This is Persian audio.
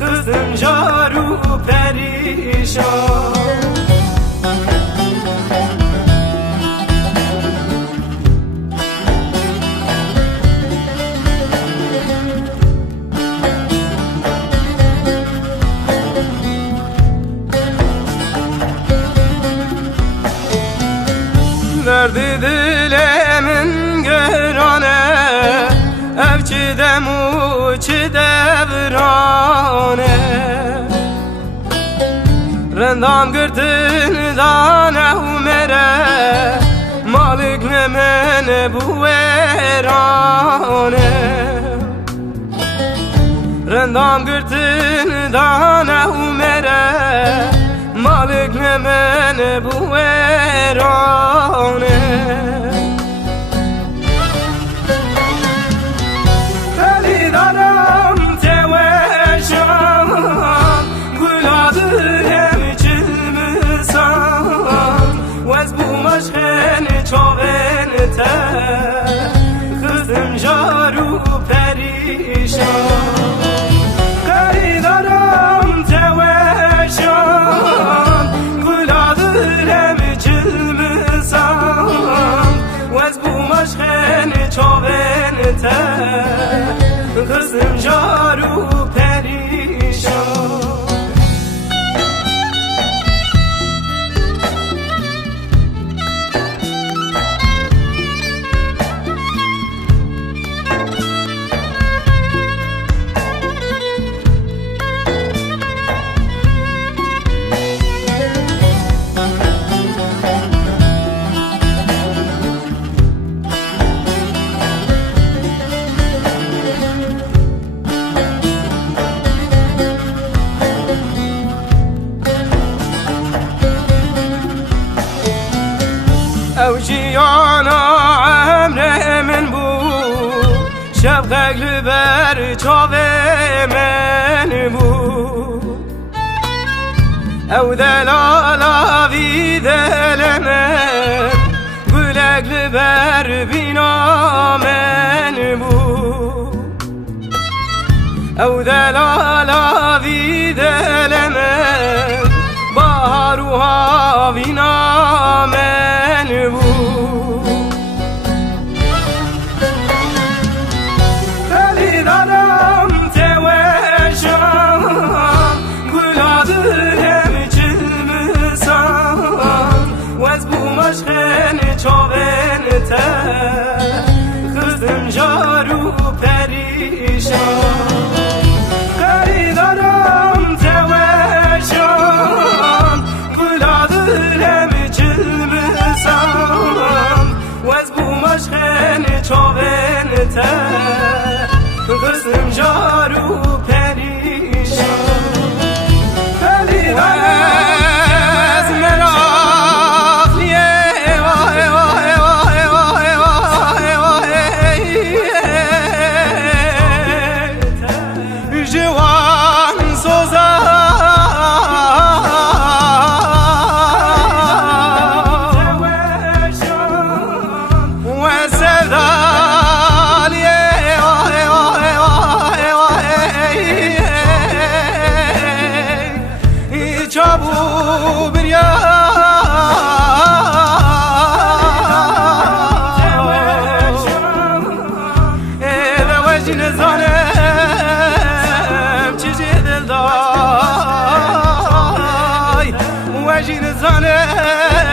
خزم جارو پریشان درد دلمن گرانه ev çi demu çi devrane Rendam girtin dane u mere Malik memene bu verane Rendam girtin dane u mere Malik memene bu verane خزم جارو پریشان خریدارم توشان گلادرم جلمسان و از بومشخن چاون خزم جارو پریشان او جیانا عمر من بو شب قگل بر چاوه من بو او دلالا وی دل من گل اگل بر بینا من بو او دلالا وی دل من بهار و هاوینا من بو خلی دارم توشم گلادرم چلمسان و از بومشخن چاون خزم جارو پریشان خلی دارم توشم گلادرم چلمسان و از بومشخن چاون خزم جارو پریشان خلی از مراخلیه جوان چابو بریا ایده وجه نزانم چیزی دل دای وجه نزانم